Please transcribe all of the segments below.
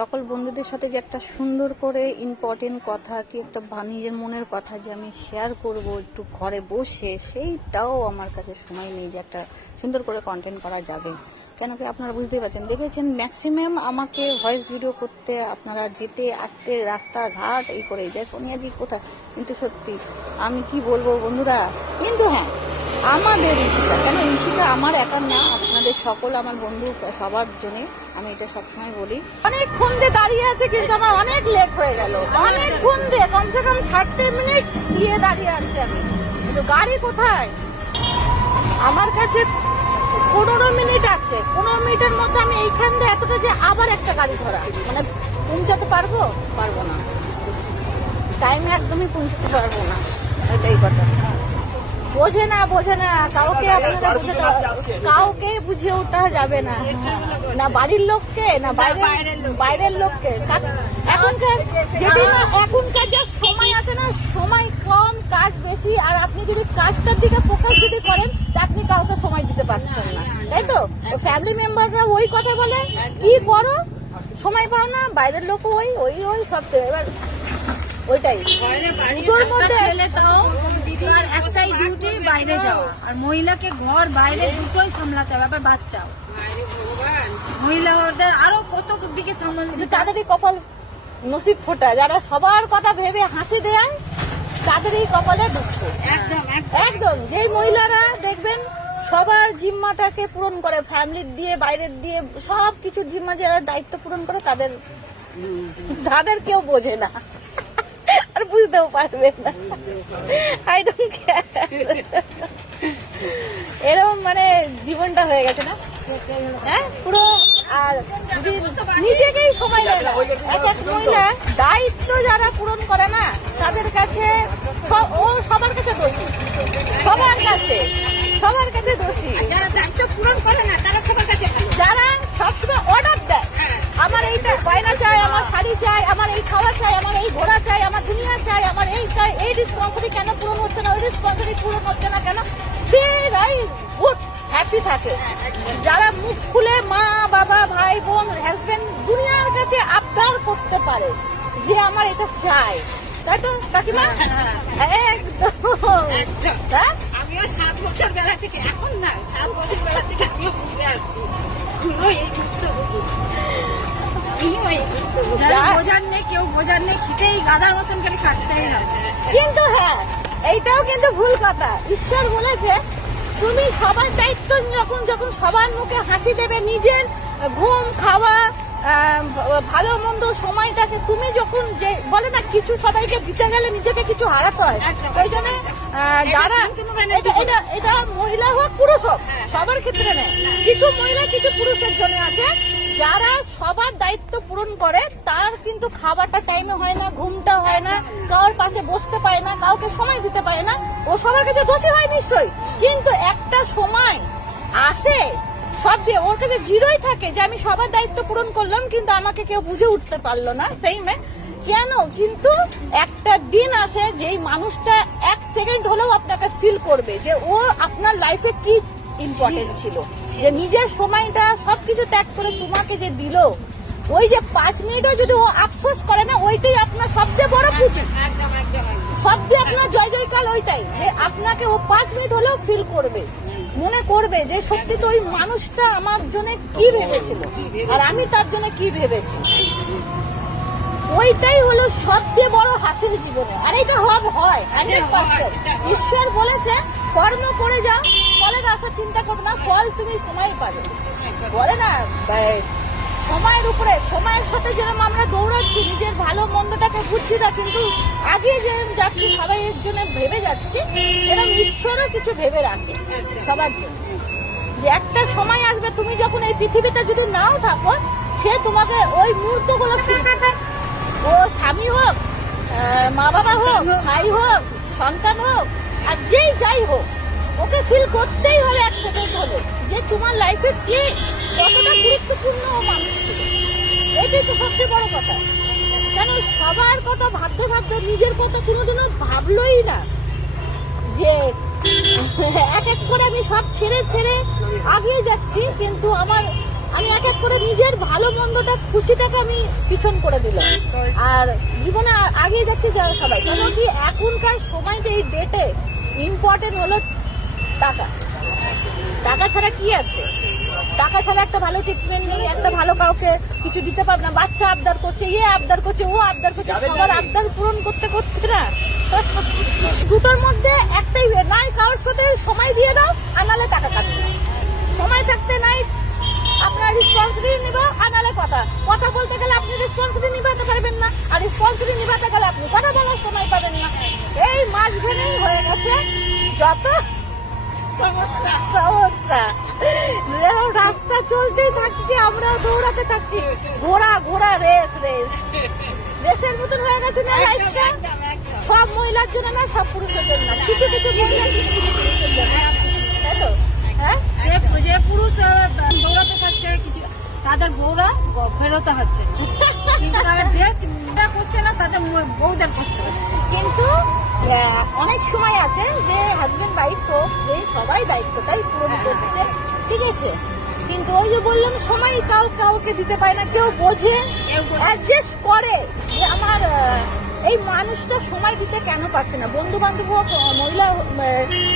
সকল বন্ধুদের সাথে যে একটা সুন্দর করে ইম্পর্টেন্ট কথা কি একটা নিজের মনের কথা যে আমি শেয়ার করব একটু ঘরে বসে, সেইটাও আমার কাছে সময় নেই যে একটা সুন্দর করে কন্টেন্ট করা যাবে। কেন কি আপনারা বুঝতেই পারছেন, দেখেছেন ম্যাক্সিমাম আমাকে ভয়েস ভিডিও করতে আপনারা যেতে আসতে রাস্তাঘাট এই করে যায় সোনিয়াজি কোথায়, কিন্তু সত্যি আমি কি বলবো বন্ধুরা। কিন্তু হ্যাঁ, আমাদের ঋষিটা কেন, ঋষিটা আমার একার না, আপনাদের সকল আমার বন্ধু সবার জন্য আমি এটা সবসময় বলি। অনেকক্ষণ দিয়ে দাঁড়িয়ে আছে কিন্তু আমার অনেক লেট হয়ে গেল, অনেকক্ষণ দিয়ে কমসে কম 30 মিনিট দিয়ে দাঁড়িয়ে আছি আমি, কিন্তু গাড়ি কোথায়? আমার কাছে 15 মিনিট আছে, 15 মিনিটের মধ্যে আমি এইখান দিয়ে এতটা যে আবার একটা গাড়ি ধরা, মানে পৌঁছাতে পারবো না, টাইমে একদমই পৌঁছাতে পারবো না, এটাই কথা। বোঝে না কাউকে, কাউকে বুঝিয়ে ওঠা যাবে না, না বাড়ির লোককে না বাইরের লোককে। এখনকার যা সময় আছে না, সময় কম, কাজ বেশি, আর আপনি যদি কাজটার দিকে ফোকাস যদি করেন আপনি কাউকে সময় দিতে পারছেন না, তাই তো? ফ্যামিলি মেম্বাররা ওই কথা বলে, কি করো সময় পাও না, বাইরের লোক ওই ওই ওই সব। এবার ওইটাই ছেলে তাও আর একটাই ডিউটি বাইরে যাওয়া, আর মহিলাকে ঘর বাইরে দুটোই সামলাতে হবে। আবার বাচ্চাও, মহিলাদের আরো কত দিকে সামলাতে, তাদেরই কপাল নসিব ফোটা, যারা সবার কথা ভেবে হাসি দেয় তাদেরই কপালে দুঃখ। একদম যেই মহিলারা দেখবেন সবার জিম্মাটাকে পূরণ করে, ফ্যামিলির দিয়ে বাইরের দিয়ে সব কিছু জিম্মা যারা দায়িত্ব পূরণ করে, তাদের কেউ বোঝে না আর বুঝতেও পারবে না। আই ডোন্ট কেয়ার, এরকম মানে জীবনটা হয়ে গেছে না, হ্যাঁ পুরো। আর নিজেকেই সময় দেয় না, এক এক মহিলা দায়িত্ব যারা পূরণ করে না তাদের কাছে সবার কাছে দোষী, সবার কাছে দোষী। যারা দায়িত্ব পূরণ করে না তারা সবার কাছে, যারা সবসময় অর্ডার দেয়, আমার এইটা গয়না চাই, আমার শাড়ি চাই, আমার এই খাওয়া চাই, আমার এই ঘোড়া চাই, আমার দুনিয়া চাই, আমার এই চাই, এই রেসপন্সিবিলিটি কেন পূরণ হচ্ছে না, ওই রেসপন্সিবিলিটি পূরণ হচ্ছে না কেন, সেরাই গুড হ্যাপি থাকে। যারা মুখ খুলে মা বাবা ভাই বোন হাজবেন্ড দুনিয়ার কাছে আবদার করতে পারে যে আমার এটা চাই, তাই তো কাকিমা? একদম। আমিও 7 বছর বেলা থেকে, এখন না 7 বছর বেলা থেকে আমিও বুঝে আসছি, কেউ বোঝার নেই, খিটেই গাধার মতন করে কাটতেই হবে। কিন্তু হ্যাঁ, এইটাও কিন্তু ভুল কথা। ঈশ্বর বলেছে তুমি সবার দায়িত্ব যখন সবার মুখে হাসি দেবে, নিজের ঘুম খাওয়া ভালো মন্দ সময়টাকে তুমি যখন, যে বলে না কিছু সবাইকে দিতে গেলে নিজেকে কিছু হারাতে হয়, ওই জন্য যারা এটা মহিলা হোক পুরুষ হোক সবার ক্ষেত্রে নেই, কিছু মহিলা কিছু পুরুষের জন্য আছে যারা সবার দায়িত্ব পূরণ করে, তার কিন্তু খাবারটা টাইমে হয় না, ঘুমটা হয় না, কারোর পাশে বসতে পারে না, কাউকে সময় দিতে পারে না, ও সবার কাছে দোষী হয় নিশ্চয়ই। কিন্তু একটা সময় আসে সব দিয়ে ওর কাছে জিরোই থাকে যে আমি সবার দায়িত্ব পূরণ করলাম কিন্তু আমাকে কেউ বুঝে উঠতে পারলো না, সেই কেন? কিন্তু একটা দিন আসে যেই মানুষটা 1 সেকেন্ড হলেও আপনাকে ফিল করবে যে ও আপনার লাইফে কি ইম্পর্টেন্ট ছিল, যে নিজের সময়টা সবকিছু ত্যাগ করে তোমাকে যে দিল, ওই যে 5 মিনিটও যদি ও আফসোস করে না, ওইটাই আপনার সবচেয়ে বড় পুঁজি, সবচেয়ে আপনার জয় জয়কাল ওইটাই, যে আপনাকে ও 5 মিনিট হলেও ফিল করবে, মনে করবে যে সত্যি তো ওই মানুষটা আমার জন্য কি ভেবেছিল আর আমি তার জন্য কি ভেবেছি। ওইটাই হলো সবচেয়ে বড় হাসিল জীবনে, আর এটা হয় 100%। ঈশ্বর বলেছে কর্ম করে যাও, ফলের আশা চিন্তা করো না, ফল তুমি সময় পাবে। বলে না সময়ের উপরে, সময়ের সাথে যেরকম আমরা দৌড়াচ্ছি, নিজের ভালো মন্দটাকে বুঝছি না, কিন্তু আগে যেরকম যাচ্ছি সবাই এর জন্য ভেবে যাচ্ছি, এরকম ঈশ্বরও কিছু ভেবে রাখে সবার জন্য, যে একটা সময় আসবে তুমি যখন এই পৃথিবীতে যদি নাও থাকো, সে তোমাকে ওই মুহূর্তগুলো, ও স্বামী হোক, মা বাবা হোক, ভাই হোক, সন্তান হোক, আর যেই যাই হোক, ওকে ফিল করতেই হলে 1 সেকেন্ড হলে যে তোমার লাইফে কি কতটা গুরুত্বপূর্ণ মানুষ ছিল। এটাই তো সবচেয়ে বড় কথা। কেন সবার কথা ভাবতে নিজের কথা কোনোদিনও ভাবলোই না, যে এক এক করে আমি সব ছেড়ে আগিয়ে যাচ্ছি, কিন্তু আমি এক এক করে নিজের ভালো মন্দটা খুশিটাকে আমি পিছন করে দিলাম। আর জীবনে আগিয়ে যাচ্ছে যারা সবাই, কেন কি এখনকার সময়তে এই ডেটে ইম্পর্টেন্ট হলো টাকা। টাকা ছাড়া কি আছে? টাকা ছাড়া একটা ভালো ট্রিটমেন্ট নেই, একটা ভালো কাউকে কিছু দিতে পারবে না। বাচ্চা আবদার করছে, আবদার করছে, ও আবদার করছে, সবার আবদার পূরণ করতে করতে না দুটোর মধ্যে একটাই, নাই কারোর সাথে সময় দিয়ে দাও আর নাহলে টাকা কাটবে। সময় থাকতে নাই আপনার রেসপন্সিবিলিটি নিব, আর নাহলে কথা বলতে গেলে আপনি রেসপন্সিবিলিটি নিভাতে পারবেন না, আর রেসপন্সিবিলিটি নিভাতে গেলে আপনি কথা বলার সময় পাবেন না। এই মাঝখানেই হয়ে গেছে যত সমস্যা। রাস্তা চলতেই থাকছে, আমরাও দৌড়াতে থাকছি, ঘোড়া রেসের মতন হয়ে গেছে না লাইফটা। সব মহিলার জন্য না, সব পুরুষের জন্য না, কিছু কিছু মহিলা তাই তো। হ্যাঁ, যে পুরুষ দৌড়াতে থাকছে কিছু, তাদের বউরা ফেরোতে হচ্ছে না। কিন্তু আবার যে চিন্তা করছে না তাদের বউদের করতে হচ্ছে। কিন্তু অনেক সময় আছে যে হাজবেন্ড ওয়াইফ হোক, যে সবাই দায়িত্বটাই পূরণ করছে, ঠিক আছে। কিন্তু ওই যে বললাম, সময় কাউকে দিতে পারে না, কেউ বোঝে, অ্যাডজাস্ট করে যে আমার এই মানুষটা সময় দিতে কেন পারছে না। বন্ধু বান্ধব হোক, মহিলা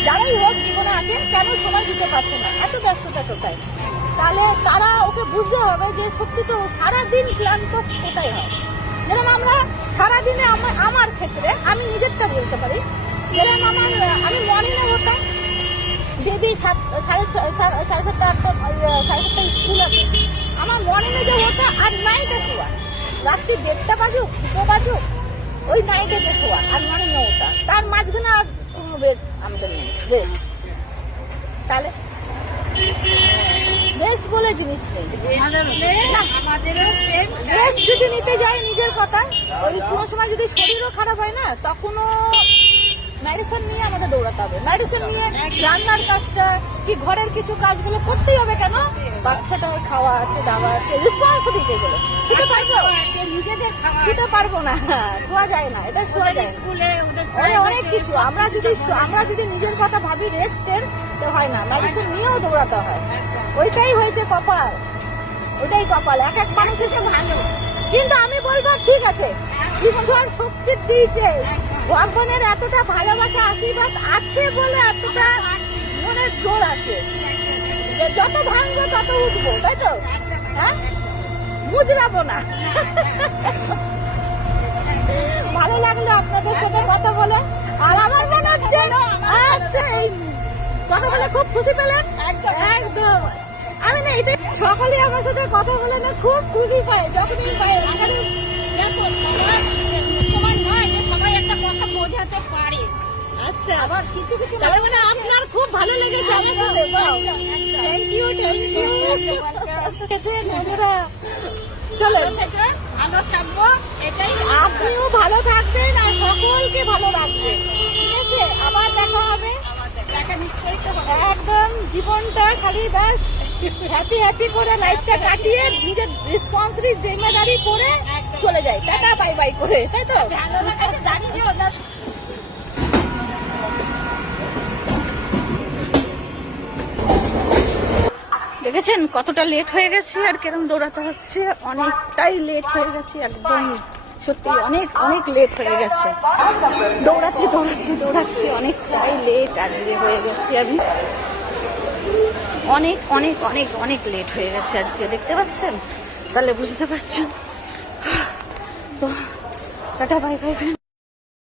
যারাই হোক জীবনে আছে, কেন সময় দিতে পারছে না, এত ব্যস্ততা কোথায়। তাহলে তারা ওকে বুঝতে হবে যে সত্যি তো সারাদিন ক্লান্ত কোথায় হয়। যেরকম আমরা সারাদিনে আমার ক্ষেত্রে আমি নিজেরটা বলতে পারি, যেরকম আমি মর্নিংয়ে হতাম, বেবি সাড়ে 7:30 8টা 7:30 স্কুল আছে, আমার মর্নিংয়ে যে হতো আর নাইটে শোয়া, রাত্রি 1:30 বাজুক 2 বাজুক, ওই নাইটে যে শোয়া আর মর্নিংয়ে ওঠা, তার মাঝখানে আর কোনো আমাদের নেই রেস্ট। তাহলে রেস্ট বলে জিনিস নেই। রেস্ট যদি নিতে যাই নিজের কথা, ওই কোনো সময় যদি শরীরও খারাপ হয় না, তখনও মেডিসিন নিয়ে আমাদের দৌড়াতে হবে। মেডিসিন নিয়ে রান্নার কাজটা কি ঘরের কিছু কাজগুলো করতেই হবে। কেন? বাচ্চাটা খাওয়া আছে, দাওয়া আছে, রেসপন্সিবিলিটি গুলো সেটা পারবো, সেটা পারবো না, শোয়া যায় না, এটা শোয়া যায় স্কুলে অনেক কিছু। আমরা যদি নিজের কথা ভাবি, রেস্টের তো হয় না, মেডিসিন নিয়েও দৌড়াতে হয়। ওইটাই হয়েছে কপাল, ওইটাই কপাল। এক এক মানুষ এসে ভালো, কিন্তু আমি বলবো ঠিক আছে, ঈশ্বর শক্তি দিয়েছে, ভগবানের এতটা ভালোবাসা আশীর্বাদ আছে বলে এতটা মনের জোর আছে, যত ভাঙবো তত উঠবো, তাই তো। হ্যাঁ, মুজরাবো না। ভালো লাগলো আপনাদের সাথে কথা বলে, আর আমার মনে হচ্ছে আচ্ছা এই কথা বলে খুব খুশি পেলেন। একদম আমি না এটা সকলে আমার সাথে কথা বলে না খুব খুশি পাই, যখনই পাই। সময় নয় যে সবাই একটা কথা বোঝাতে পারে। আচ্ছা, আবার কিছু মানে আপনার খুব ভালো লেগেছে আমাদের। থ্যাংক ইউ চলো, ভালো থাকবো, এটাই। আপনিও ভালো থাকবেন আর সকলকে ভালো রাখবেন, ঠিক আছে। আবার দেখা হবে, একদম জীবনটা খালি ব্যাস হ্যাপি করে লাইফটা কাটিয়ে নিজের রেসপন্সিবিলিটি জিম্মেদারি করে চলে যায়, টাটা বাই বাই করে, তাই তো। দেখেছেন কতটা লেট হয়ে গেছে আর কেরম দৌড়াতে হচ্ছে, অনেকটাই লেট হয়ে গেছে, একদম সত্যি অনেক লেট হয়ে গেছে। দৌড়াচ্ছি অনেকটাই লেট আজকে হয়ে গেছি আমি, অনেক লেট হয়ে গেছে আজকে, দেখতে পাচ্ছেন, তাহলে বুঝতে পারছেন। তো টাটা বাই বাই।